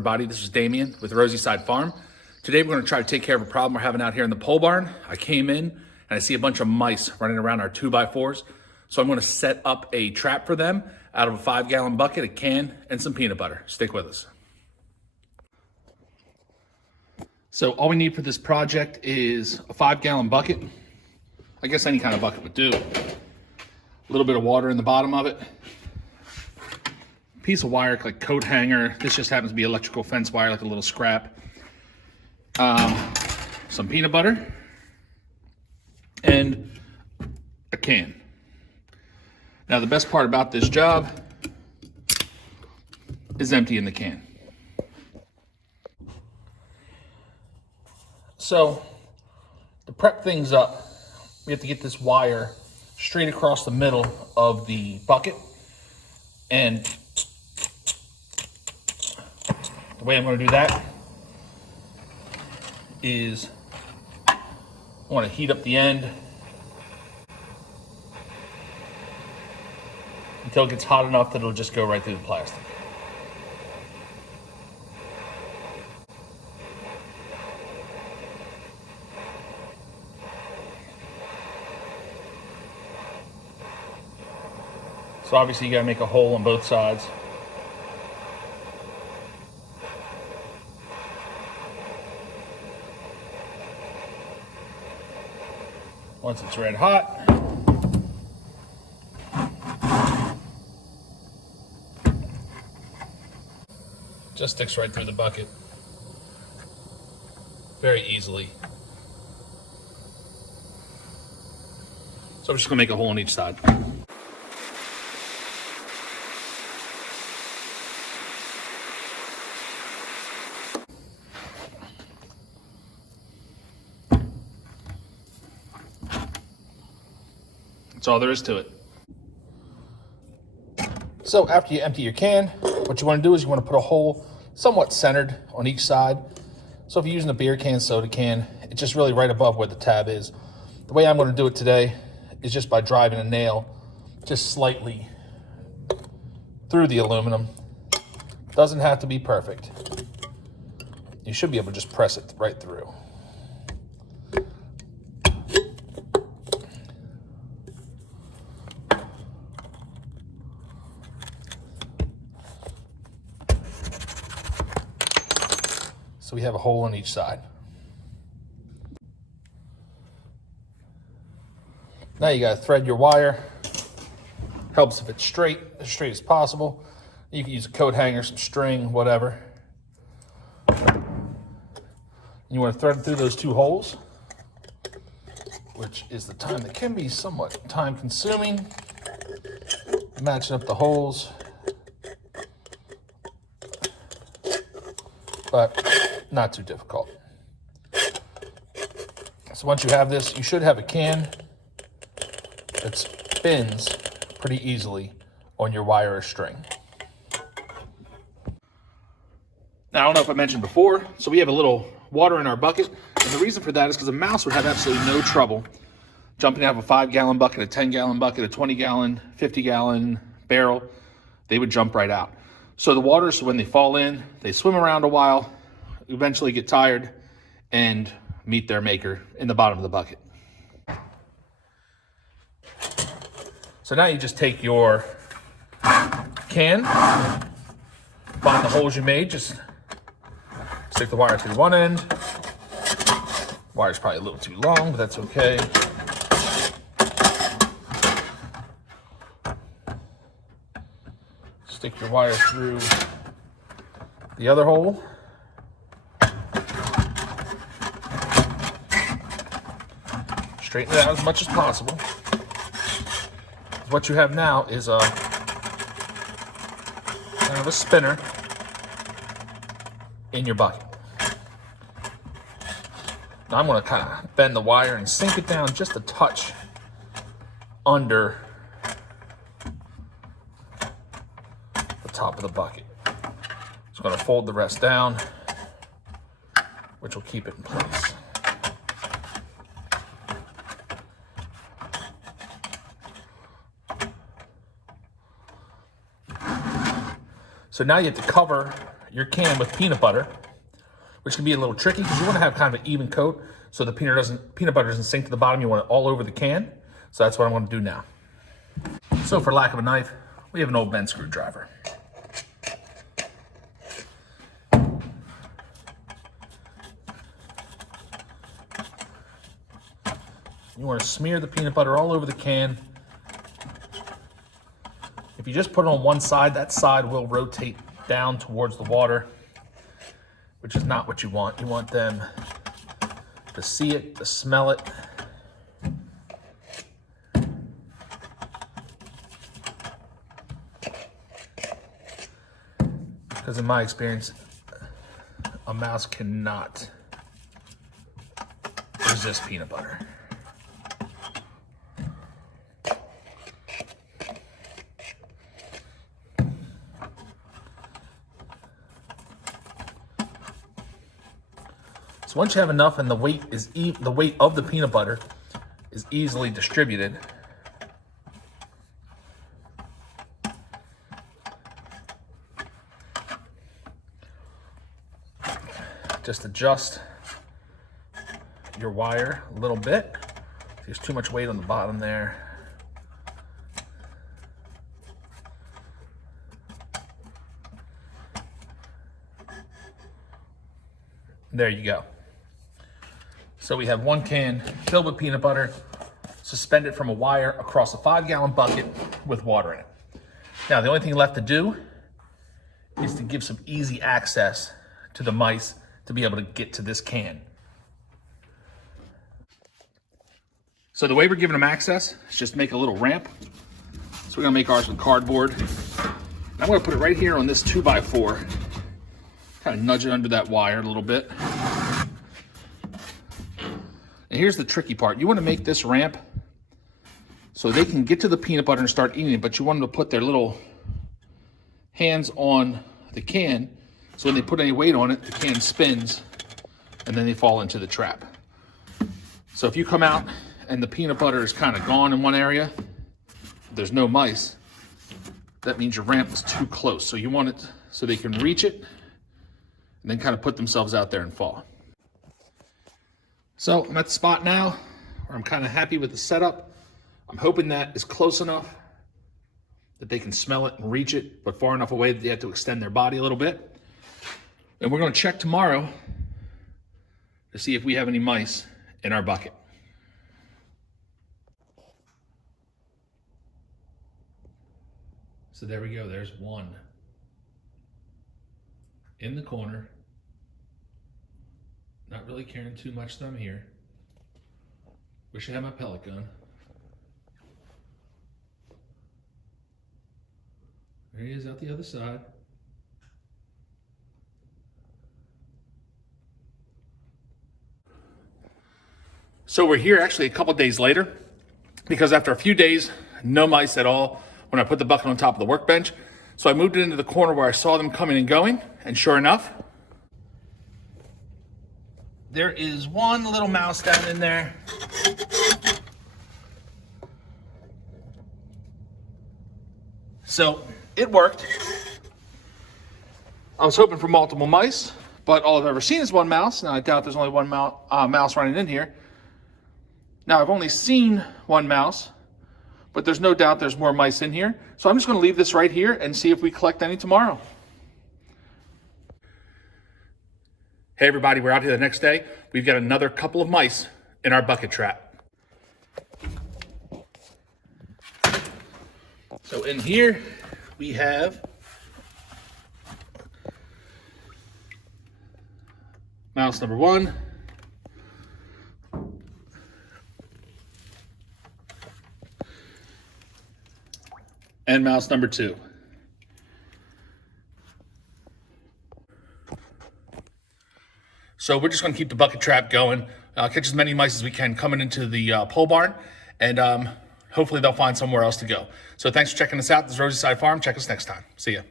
everybody. This is Damien with Rosy Side Farm. Today we're going to try to take care of a problem we're having out here in the pole barn. I came in and I see a bunch of mice running around our 2x4s. So I'm going to set up a trap for them out of a 5-gallon bucket, a can, and some peanut butter. Stick with us. So all we need for this project is a 5-gallon bucket. I guess any kind of bucket would do. A little bit of water in the bottom of it. Piece of wire, like coat hanger. This just happens to be electrical fence wire, like a little scrap. Some peanut butter. And a can. Now the best part about this job is emptying the can. So to prep things up, we have to get this wire straight across the middle of the bucket. And the way I'm going to do that is I want to heat up the end until it gets hot enough that it'll just go right through the plastic. So obviously you got to make a hole on both sides. Once it's red hot, just sticks right through the bucket very easily. So I'm just gonna make a hole on each side. That's all there is to it. So after you empty your can, what you want to do is you want to put a hole somewhat centered on each side. So if you're using a beer can, soda can, it's just really right above where the tab is. The way I'm going to do it today is just by driving a nail just slightly through the aluminum. Doesn't have to be perfect. You should be able to just press it right through. So we have a hole on each side. Now you gotta thread your wire. Helps if it's straight, as straight as possible. You can use a coat hanger, some string, whatever. You wanna thread through those two holes, which is the time that can be somewhat time consuming. Matching up the holes. But not too difficult. So once you have this, you should have a can that spins pretty easily on your wire or string. Now, I don't know if I mentioned before, so we have a little water in our bucket. And the reason for that is because a mouse would have absolutely no trouble jumping out of a 5-gallon bucket, a 10-gallon bucket, a 20-gallon, 50-gallon barrel. They would jump right out. So the water, so when they fall in, they swim around a while, eventually get tired, and meet their maker in the bottom of the bucket. So now you just take your can, find the holes you made, just stick the wire through one end. Wire's probably a little too long, but that's okay. Stick your wire through the other hole. Straighten it out as much as possible. What you have now is a kind of a spinner in your bucket. Now I'm going to kind of bend the wire and sink it down just a touch under top of the bucket. Just going to fold the rest down, which will keep it in place. So now you have to cover your can with peanut butter, which can be a little tricky because you want to have kind of an even coat so the peanut butter doesn't sink to the bottom. You want it all over the can. So that's what I'm going to do now. So for lack of a knife, we have an old bent screwdriver. You want to smear the peanut butter all over the can. If you just put it on one side, that side will rotate down towards the water, which is not what you want. You want them to see it, to smell it. Because in my experience, a mouse cannot resist peanut butter. So once you have enough and the weight of the peanut butter is easily distributed, just adjust your wire a little bit. There's too much weight on the bottom there. There you go. So we have one can filled with peanut butter, suspended from a wire across a 5-gallon bucket with water in it. Now the only thing left to do is to give some easy access to the mice to be able to get to this can. So the way we're giving them access is just make a little ramp. So we're gonna make ours with cardboard. I'm gonna put it right here on this 2x4. Kind of nudge it under that wire a little bit. And here's the tricky part. You want to make this ramp so they can get to the peanut butter and start eating it, but you want them to put their little hands on the can, so when they put any weight on it, the can spins and then they fall into the trap. So if you come out and the peanut butter is kind of gone in one area, there's no mice, that means your ramp is too close. So you want it so they can reach it and then kind of put themselves out there and fall. So I'm at the spot now where I'm kind of happy with the setup. I'm hoping that is close enough that they can smell it and reach it, but far enough away that they have to extend their body a little bit. And we're going to check tomorrow to see if we have any mice in our bucket. So there we go, there's one in the corner. Not really caring too much that I'm here. Wish I had my pellet gun. There he is out the other side. So we're here actually a couple days later, because after a few days, no mice at all when I put the bucket on top of the workbench. So I moved it into the corner where I saw them coming and going, and sure enough, there is one little mouse down in there. So it worked. I was hoping for multiple mice, but all I've ever seen is one mouse. Now I doubt there's only one mouse running in here. Now I've only seen one mouse, but there's no doubt there's more mice in here. So I'm just gonna leave this right here and see if we collect any tomorrow. Hey everybody, we're out here the next day. We've got another couple of mice in our bucket trap. So in here we have mouse number 1, and mouse number 2. So we're just gonna keep the bucket trap going, catch as many mice as we can coming into the pole barn, and hopefully they'll find somewhere else to go. So thanks for checking us out. This is Rosy Side Farm. Check us next time. See ya.